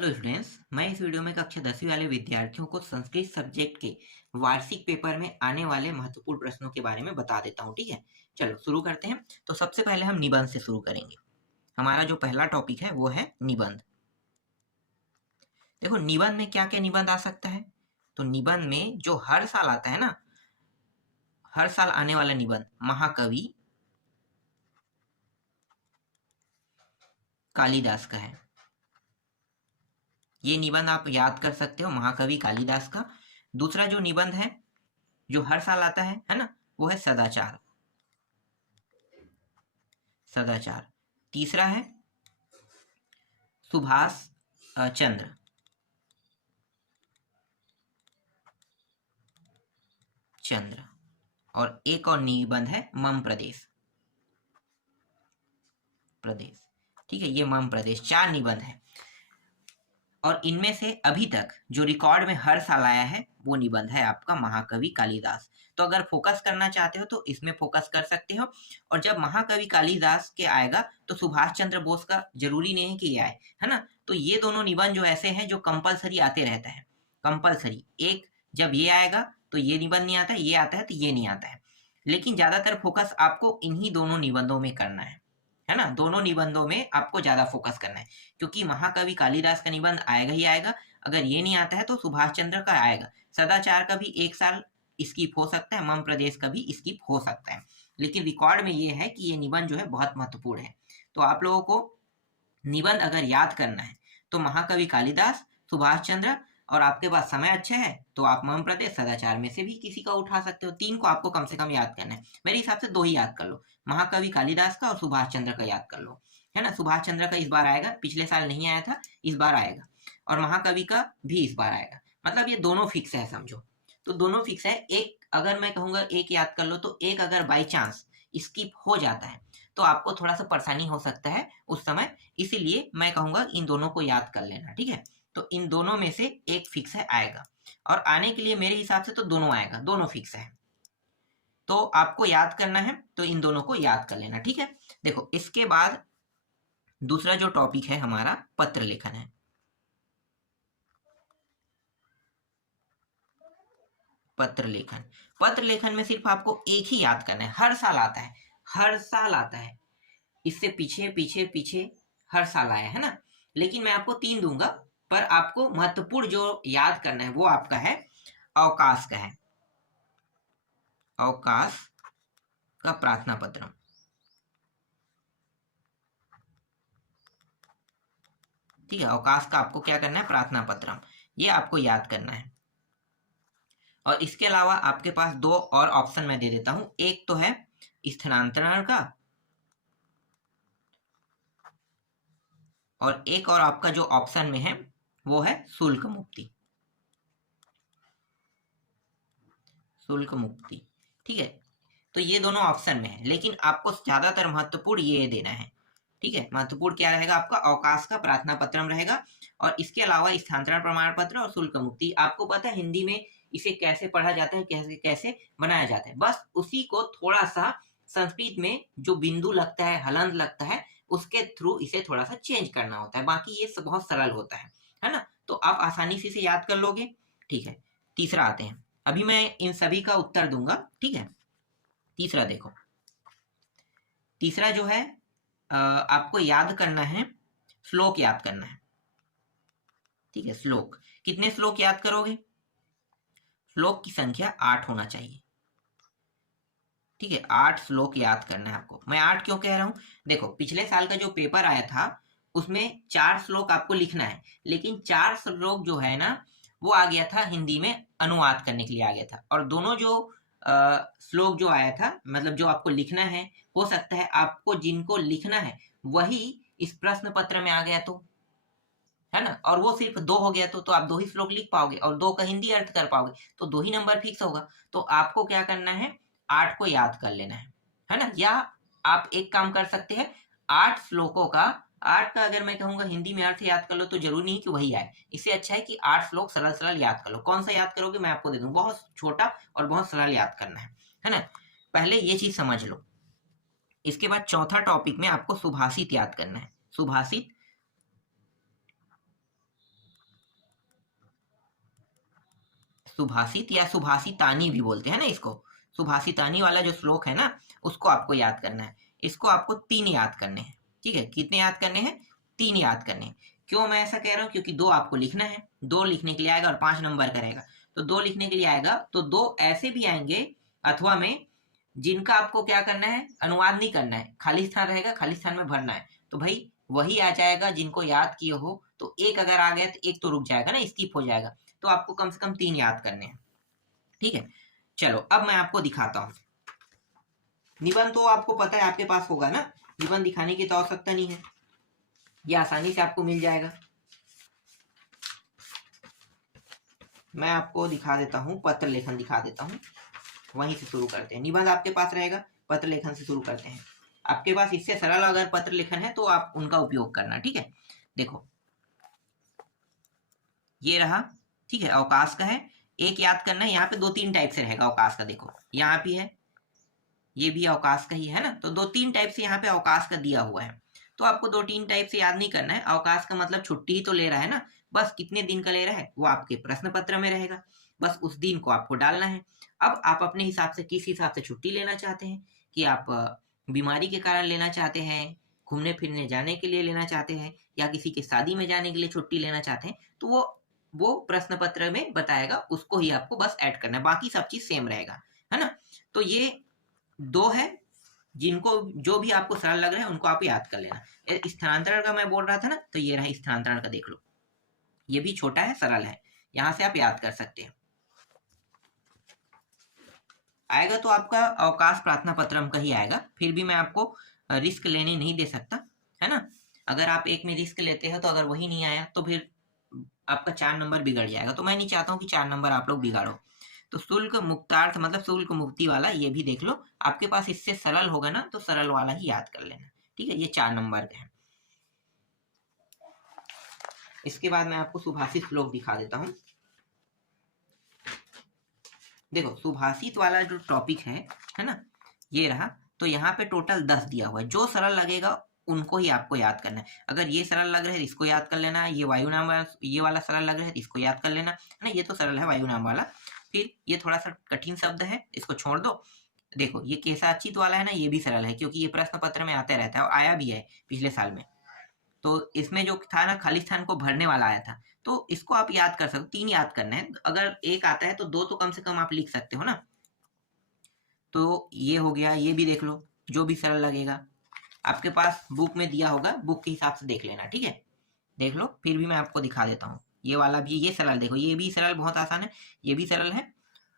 Hello students, मैं इस video में कक्षा 10वीं वाले विद्यार्थियों को संस्कृत सब्जेक्ट के वार्षिक पेपर में आने वाले महत्वपूर्ण प्रश्नों के बारे में बता देता हूँ। ठीक है, चलो शुरू करते हैं। तो सबसे पहले हम निबंध से शुरू करेंगे। हमारा जो पहला टॉपिक है वो है निबंध। देखो निबंध में क्या क्या निबंध आ सकता है। तो निबंध में जो हर साल आता है ना, हर साल आने वाला निबंध महाकवि कालिदास का है। ये निबंध आप याद कर सकते हो, महाकवि कालिदास का। दूसरा जो निबंध है जो हर साल आता है ना, वो है सदाचार। सदाचार। तीसरा है सुभाष चंद्र। चंद्र। और एक और निबंध है मम प्रदेश। प्रदेश। ठीक है, ये मम प्रदेश। 4 निबंध है और इनमें से अभी तक जो रिकॉर्ड में हर साल आया है वो निबंध है आपका महाकवि कालिदास। तो अगर फोकस करना चाहते हो तो इसमें फोकस कर सकते हो। और जब महाकवि कालिदास के आएगा तो सुभाष चंद्र बोस का जरूरी नहीं है कि ये आए, है ना। तो ये दोनों निबंध जो ऐसे हैं जो कंपलसरी आते रहता है। कंपलसरी एक, जब ये आएगा तो ये निबंध नहीं आता है, ये आता है तो ये नहीं आता है। लेकिन ज्यादातर फोकस आपको इन्हीं दोनों निबंधों में करना है ना। दोनों निबंधों में आपको ज्यादा फोकस करना है, क्योंकि महाकवि कालिदास का निबंध आएगा ही आएगा। अगर ये नहीं आता है तो सुभाष चंद्र का आएगा। सदाचार का भी एक साल स्किप हो सकता है, मम प्रदेश का भी स्किप हो सकता है। लेकिन रिकॉर्ड में ये है कि ये निबंध जो है बहुत महत्वपूर्ण है। तो आप लोगों को निबंध अगर याद करना है तो महाकवि कालिदास, सुभाष चंद्र, और आपके पास समय अच्छा है तो आप मम प्रदेश, सदाचार में से भी किसी का उठा सकते हो। 3 को आपको कम से कम याद करना है। मेरे हिसाब से 2 ही याद कर लो, महाकवि कालिदास का और सुभाष चंद्र का याद कर लो, है ना। सुभाष चंद्र का इस बार आएगा, पिछले साल नहीं आया था, इस बार आएगा। और महाकवि का भी इस बार आएगा। मतलब ये दोनों फिक्स है, समझो। तो दोनों फिक्स है। एक अगर मैं कहूंगा एक याद कर लो, तो एक अगर बाई चांस स्किप हो जाता है तो आपको थोड़ा सा परेशानी हो सकता है उस समय। इसीलिए मैं कहूंगा इन दोनों को याद कर लेना, ठीक है। तो इन दोनों में से एक फिक्स है, आएगा। और आने के लिए मेरे हिसाब से तो दोनों आएगा, दोनों फिक्स है। तो आपको याद करना है तो इन दोनों को याद कर लेना, ठीक है। देखो इसके बाद दूसरा जो टॉपिक है हमारा पत्र लेखन है। पत्र लेखन। पत्र लेखन में सिर्फ आपको एक ही याद करना है, हर साल आता है, हर साल आता है। इससे पीछे पीछे पीछे हर साल आया है ना। लेकिन मैं आपको 3 दूंगा, पर आपको महत्वपूर्ण जो याद करना है वो आपका है अवकाश का है। अवकाश का प्रार्थना पत्र। ठीक है, अवकाश का आपको क्या करना है, प्रार्थना पत्र, ये आपको याद करना है। और इसके अलावा आपके पास 2 और ऑप्शन मैं दे देता हूं। एक तो है स्थानांतरण का, और एक और आपका जो ऑप्शन में है वो है शुल्क मुक्ति। शुल्क मुक्ति, ठीक है। तो ये दोनों ऑप्शन में है, लेकिन आपको ज्यादातर महत्वपूर्ण ये देना है, ठीक है। महत्वपूर्ण क्या रहेगा आपका, अवकाश का प्रार्थना पत्रम रहेगा। और इसके अलावा स्थानांतरण प्रमाण पत्र और शुल्क मुक्ति। आपको पता है हिंदी में इसे कैसे पढ़ा जाता है, कैसे कैसे बनाया जाता है, बस उसी को थोड़ा सा संस्कृत में जो बिंदु लगता है, हलंत लगता है, उसके थ्रू इसे थोड़ा सा चेंज करना होता है। बाकी ये बहुत सरल होता है ना। तो आप आसानी से इसे याद कर लोगे, ठीक है। तीसरा आते हैं, अभी मैं इन सभी का उत्तर दूंगा, ठीक है। तीसरा देखो, तीसरा जो है आपको याद करना है, श्लोक याद करना है, ठीक है। श्लोक, कितने श्लोक याद करोगे, श्लोक की संख्या 8 होना चाहिए, ठीक है। 8 श्लोक याद करना है आपको। मैं 8 क्यों कह रहा हूं, देखो पिछले साल का जो पेपर आया था उसमें 4 श्लोक आपको लिखना है, लेकिन 4 श्लोक जो है ना वो आ गया था हिंदी में अनुवाद करने के लिए आ गया था। और दोनों जो श्लोक जो आया था, मतलब जो आपको लिखना है, हो सकता है आपको जिनको लिखना है वही इस प्रश्न पत्र में आ गया तो, है ना। और वो सिर्फ 2 हो गया तो आप 2 ही श्लोक लिख पाओगे और 2 का हिंदी अर्थ कर पाओगे, तो 2 ही नंबर फिक्स होगा। तो आपको क्या करना है, 8 को याद कर लेना है ना। या आप एक काम कर सकते हैं, 8 श्लोकों का, 8 का अगर मैं कहूंगा हिंदी में अर्थ याद कर लो तो जरूरी नहीं कि वही आए। इससे अच्छा है कि 8 श्लोक सरल सरल याद कर लो। कौन सा याद करोगे मैं आपको दे दूं, बहुत छोटा और बहुत सरल याद करना है ना। पहले ये चीज समझ लो। इसके बाद चौथा टॉपिक में आपको सुभाषित याद करना है। सुभाषित, सुभाषित या सुभाषितानी भी बोलते हैं ना इसको, सुभाषितानी वाला जो श्लोक है ना उसको आपको याद करना है। इसको आपको 3 याद करने हैं, ठीक है। कितने याद करने हैं? 3 याद करने हैं। क्यों मैं ऐसा कह रहा हूँ? क्योंकि 2 आपको लिखना है, 2 लिखने के लिए आएगा और 5 नंबर का रहेगा। तो 2 लिखने के लिए आएगा तो 2 ऐसे भी आएंगे अथवा में जिनका आपको क्या करना है? अनुवाद नहीं करना है, खाली स्थान रहेगा, खाली स्थान में भरना है। तो भाई वही आ जाएगा जिनको याद किए हो। तो एक अगर आ गया तो एक तो रुक जाएगा ना, स्किप हो जाएगा। तो आपको कम से कम 3 याद करने हैं, ठीक है। चलो अब मैं आपको दिखाता हूँ। निबंध तो आपको पता है आपके पास होगा ना, निबंध दिखाने की तो आवश्यकता नहीं है, ये आसानी से आपको मिल जाएगा। मैं आपको दिखा देता हूँ, पत्र लेखन दिखा देता हूँ, वहीं से शुरू करते हैं। निबंध आपके पास रहेगा, पत्र लेखन से शुरू करते हैं। आपके पास इससे सरल अगर पत्र लेखन है तो आप उनका उपयोग करना, ठीक है। देखो ये रहा, ठीक है, अवकाश का है। एक याद करना है, यहाँ पे 2-3 टाइप से रहेगा अवकाश का। देखो यहाँ भी है, ये भी अवकाश का ही है ना। तो 2-3 टाइप से यहाँ पे अवकाश का दिया हुआ है। तो आपको 2-3 टाइप से याद नहीं करना है। अवकाश का मतलब छुट्टी ही तो ले रहा है ना, बस कितने दिन का ले रहा है वो आपके प्रश्न पत्र में रहेगा, बस उस दिन को आपको डालना है। अब आप अपने हिसाब से किस हिसाब से छुट्टी लेना चाहते हैं, कि आप बीमारी के कारण लेना चाहते हैं, घूमने फिरने जाने के लिए लेना चाहते हैं, या किसी के शादी में जाने के लिए छुट्टी लेना चाहते हैं, तो वो प्रश्न पत्र में बताएगा, उसको ही आपको बस ऐड करना है, बाकी सब चीज सेम रहेगा, है ना। तो ये 2 है, जिनको जो भी आपको सरल लग रहा है उनको आप याद कर लेना। स्थानांतरण का मैं बोल रहा था ना, तो ये रहा स्थानांतरण का, देख लो ये भी छोटा है, सरल है, यहां से आप याद कर सकते हैं। आएगा तो आपका अवकाश प्रार्थना पत्रम का ही आएगा, फिर भी मैं आपको रिस्क लेने नहीं दे सकता, है ना। अगर आप एक में रिस्क लेते हो तो अगर वही नहीं आया तो फिर आपका 4 नंबर बिगड़ जाएगा। तो मैं नहीं चाहता हूँ कि 4 नंबर आप लोग बिगाड़ो। तो शुल्क मुक्तार्थ मतलब शुल्क मुक्ति वाला ये भी देख लो, आपके पास इससे सरल होगा ना तो सरल वाला ही याद कर लेना, ठीक है। ये 4 नंबर का है। इसके बाद मैं आपको सुभाषित श्लोक दिखा देता हूँ। देखो सुभाषित वाला जो टॉपिक है ना, ये रहा। तो यहाँ पे टोटल 10 दिया हुआ है, जो सरल लगेगा उनको ही आपको याद करना है। अगर ये सरल लग रहा है इसको याद कर लेना, ये वायु नाम वाला, ये वाला सरल लग रहा है इसको याद कर लेना, है ना। ये तो सरल है वायु नाम वाला। फिर ये थोड़ा सा कठिन शब्द है, इसको छोड़ दो। देखो ये केसाचित वाला है ना, ये भी सरल है, क्योंकि ये प्रश्न पत्र में आता रहता है और आया भी है पिछले साल में। तो इसमें जो था ना, खाली स्थान को भरने वाला आया था, तो इसको आप याद कर सकते हो। 3 याद करना है, अगर एक आता है तो 2 तो कम से कम आप लिख सकते हो ना। तो ये हो गया, ये भी देख लो, जो भी सरल लगेगा आपके पास बुक में दिया होगा, बुक के हिसाब से देख लेना, ठीक है। देख लो, फिर भी मैं आपको दिखा देता हूँ। ये वाला भी, ये सरल देखो, ये भी सरल बहुत आसान है, ये भी सरल है,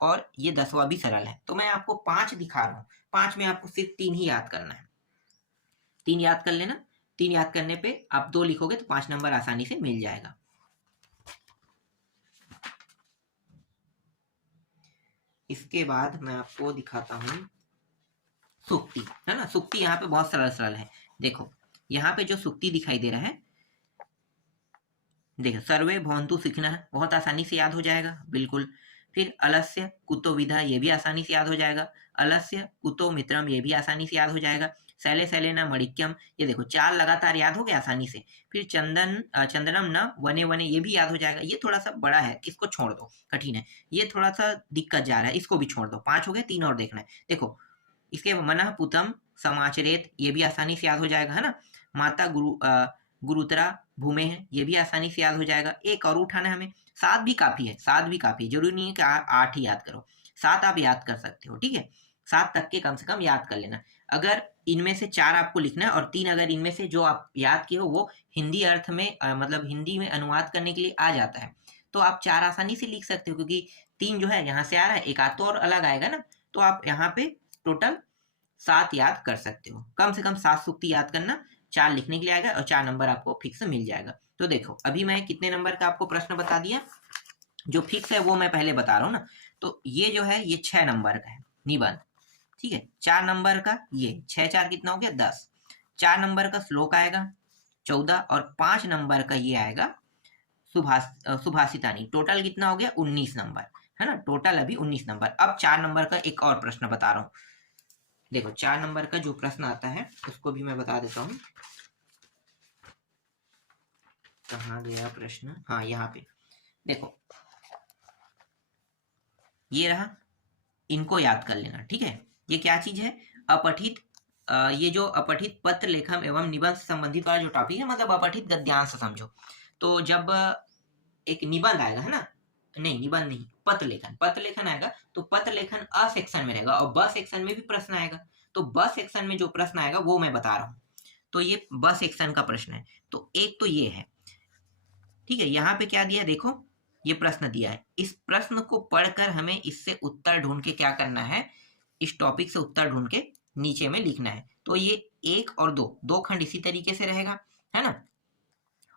और ये 10वां भी सरल है। तो मैं आपको 5 दिखा रहा हूँ, 5 में आपको सिर्फ 3 ही याद करना है। 3 याद कर लेना, 3 याद करने पे आप 2 लिखोगे तो 5 नंबर आसानी से मिल जाएगा। इसके बाद मैं आपको दिखाता हूँ सुक्ति, है ना। सुक्ति यहाँ पे बहुत सरल सरल है। देखो यहाँ पे जो सुक्ति दिखाई दे रहा है, देखो सर्वे भवन्तु सीखना है, बहुत आसानी से याद हो जाएगा, बिल्कुल। फिर अलस्य कुतो विधा, ये भी आसानी से याद हो जाएगा। अलस्य कुतो मित्रम, ये भी आसानी से याद हो जाएगा। शैले शैलेना मणिक्यम, ये देखो 4 लगातार याद हो गया आसानी से। फिर चंदनम न वने वने, ये भी याद हो जाएगा। ये थोड़ा सा बड़ा है, इसको छोड़ दो, कठिन है, ये थोड़ा सा दिक्कत जा रहा है, इसको भी छोड़ दो। 5 हो गए, 3 और देखना है। देखो इसके मनः पुतम समाचरेत, ये भी आसानी से याद हो जाएगा, है ना। माता गुरुतरा भूमे है, ये भी आसानी से याद हो जाएगा। एक और उठाना है हमें, 7 भी काफी है, 7 भी काफी है, जरूरी नहीं है कि 8 ही याद करो, 7 आप याद कर सकते हो, ठीक है। 7 तक के कम से कम याद कर लेना। अगर इनमें से 4 आपको लिखना है और 3 अगर इनमें से जो आप याद किए हो वो हिंदी अर्थ में मतलब हिंदी में अनुवाद करने के लिए आ जाता है, तो आप 4 आसानी से लिख सकते हो, क्योंकि 3 जो है यहाँ से आ रहा है, एक आध तो और अलग आएगा ना। तो आप यहाँ पे टोटल 7 याद कर सकते हो। कम से कम 7 सूक्ति याद करना, 4 लिखने के लिए आएगा और 4 नंबर आपको फिक्स मिल जाएगा। तो देखो अभी मैं कितने नंबर का आपको प्रश्न बता दिया, जो फिक्स है वो मैं पहले बता रहा हूँ ना। तो ये जो है ये 6 नंबर का है निबंध, ठीक है। 4 नंबर का, ये 6×4 कितना हो गया 10। 4 नंबर का श्लोक आएगा 14, और 5 नंबर का ये आएगा सुभाषितानी। टोटल कितना हो गया 19 नंबर, है ना। टोटल अभी 19 नंबर। अब 4 नंबर का एक और प्रश्न बता रहा हूँ। देखो 4 नंबर का जो प्रश्न आता है उसको भी मैं बता देता हूँ। कहाँ गया प्रश्न, हाँ यहाँ पे देखो। ये रहा, इनको याद कर लेना, ठीक है। ये क्या चीज है, अपठित, ये जो अपठित पत्र लेखन एवं निबंध से संबंधित वाला जो टॉपिक है, मतलब अपठित गद्यांश समझो। तो जब एक निबंध आएगा, है ना, नहीं निबंध नहीं, पत्र लेखन, पत्र लेखन आएगा तो पत्र लेखन अ सेक्शन में रहेगा और ब सेक्शन में भी प्रश्न आएगा। तो ब सेक्शन में जो प्रश्न आएगा वो मैं बता रहा हूँ। तो ये ब सेक्शन का प्रश्न है। तो एक तो ये है, ठीक है। यहाँ पे क्या दिया है देखो, ये प्रश्न दिया है, इस प्रश्न को पढ़कर हमें इससे उत्तर ढूंढ के क्या करना है, इस टॉपिक से उत्तर ढूंढ के नीचे में लिखना है। तो ये 1 और 2 दो खंड इसी तरीके से रहेगा, है ना।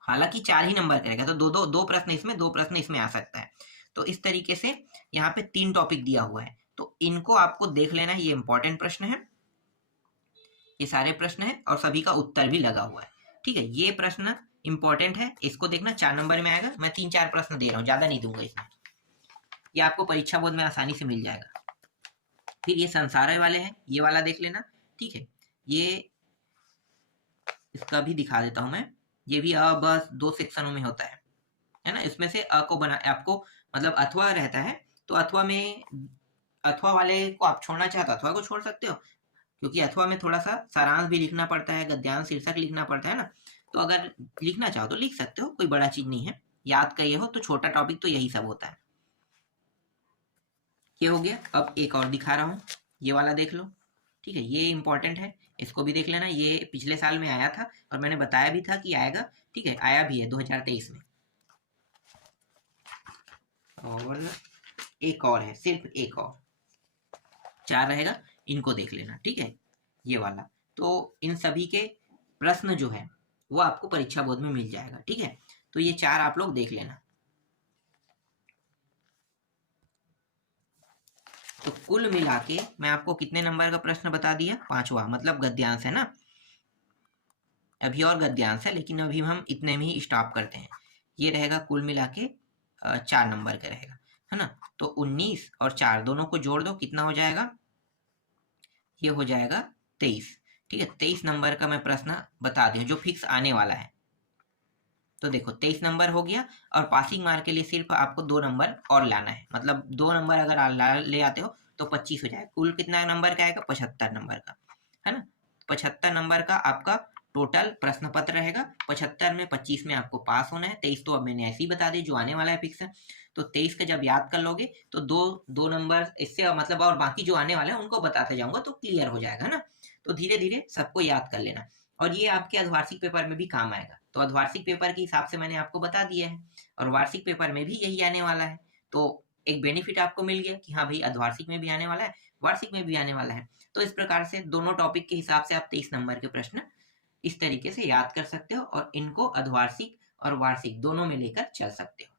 हालांकि 4 ही नंबर का रहेगा, तो दो प्रश्न इसमें, 2 प्रश्न इसमें आ सकता है। तो इस तरीके से यहाँ पे 3 टॉपिक दिया हुआ है, तो इनको आपको देख लेना है। ये इंपॉर्टेंट प्रश्न है, ये सारे प्रश्न है और सभी का उत्तर भी लगा हुआ है, ठीक है। ये प्रश्न इंपॉर्टेंट है, इसको देखना, 4 नंबर में आएगा। मैं 3-4 प्रश्न दे रहा हूँ, ज्यादा नहीं दूंगा इसमें, ये आपको परीक्षा बोर्ड में आसानी से मिल जाएगा। फिर ये संसार वाले हैं, ये वाला देख लेना, ठीक है। ये इसका भी दिखा देता हूं मैं, ये भी अ बस 2 सेक्शनों में होता है ना। इसमें से अ को बना, आपको मतलब अथवा रहता है, तो अथवा में, अथवा वाले को आप छोड़ना चाहते हो अथवा को छोड़ सकते हो, क्योंकि अथवा में थोड़ा सा सारांश भी लिखना पड़ता है, गद्यांश शीर्षक लिखना पड़ता है ना। तो अगर लिखना चाहो तो लिख सकते हो, कोई बड़ा चीज नहीं है, याद का ये हो तो छोटा टॉपिक तो यही सब होता है। ये हो गया। अब एक और दिखा रहा हूँ, ये वाला देख लो, ठीक है। ये इंपॉर्टेंट है, इसको भी देख लेना। ये पिछले साल में आया था और मैंने बताया भी था कि आएगा, ठीक है, आया भी है 2023 में। और एक और है, सिर्फ एक और, 4 रहेगा, इनको देख लेना, ठीक है, ये वाला। तो इन सभी के प्रश्न जो है वो आपको परीक्षा बोर्ड में मिल जाएगा, ठीक है। तो ये 4 आप लोग देख लेना। तो कुल मिला के मैं आपको कितने नंबर का प्रश्न बता दिया, 5वां, मतलब गद्यांश है ना। अभी और गद्यांश है, लेकिन अभी हम इतने में ही स्टॉप करते हैं। ये रहेगा कुल मिला के 4 नंबर का रहेगा, है ना। तो 19 और 4 दोनों को जोड़ दो, कितना हो जाएगा, ये हो जाएगा 23, ठीक है। 23 नंबर का मैं प्रश्न बता दूं जो फिक्स आने वाला है। तो देखो 23 नंबर हो गया, और पासिंग मार्क के लिए सिर्फ आपको 2 नंबर और लाना है, मतलब 2 नंबर अगर ले आते हो तो 25 हो जाएगा। कुल कितना नंबर का आएगा, 75 नंबर का, है ना। 75 नंबर का आपका टोटल प्रश्न पत्र रहेगा। 75 में 25 में आपको पास होना है। 23 तो अब मैंने ऐसे ही बता दी, जो आने वाला है फिक्स है। तो 23 का जब याद कर लोगे तो दो नंबर इससे मतलब, और बाकी जो आने वाले हैं उनको बताते जाऊंगा तो क्लियर हो जाएगा ना। तो धीरे धीरे सबको याद कर लेना, और ये आपके अर्धवार्षिक पेपर में भी काम आएगा। तो अर्धवार्षिक पेपर के हिसाब से मैंने आपको बता दिया है, और वार्षिक पेपर में भी यही आने वाला है। तो एक बेनिफिट आपको मिल गया कि हाँ भाई, अर्धवार्षिक में भी आने वाला है, वार्षिक में भी आने वाला है। तो इस प्रकार से दोनों टॉपिक के हिसाब से आप 23 नंबर के प्रश्न इस तरीके से याद कर सकते हो, और इनको अर्धवार्षिक और वार्षिक दोनों में लेकर चल सकते हो।